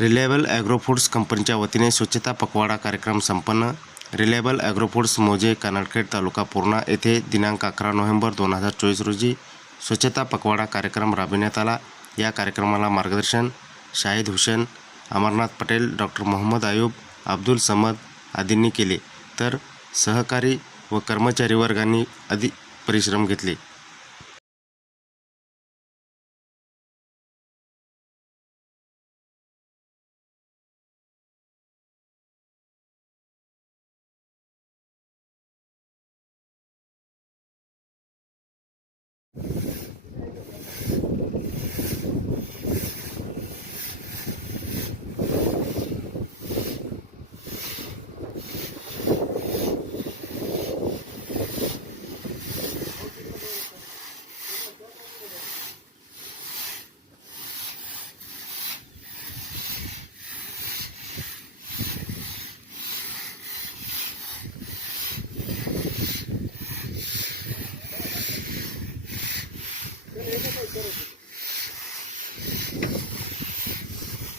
Reliable agro foods कंपनीच्या वतीने स्वच्छता पखवाडा कार्यक्रम संपन्न. रिलायबल ॲग्रो फूड्स मौजे कानडखेड तालुका पूर्णा येथे दिनांक 11 नोव्हेंबर 2024 रोजी स्वच्छता पखवाडा कार्यक्रम राबविण्यात आला. या कार्यक्रमाला मार्गदर्शन शाहिद हुसेन, अमरनाथ पटेल, डॉक्टर मोहम्मद आयुब, अब्दुल समद आदींनी केले, तर सहकारी व कर्मचारी वर्गांनी अधिक परिश्रम घेतले. Gracias.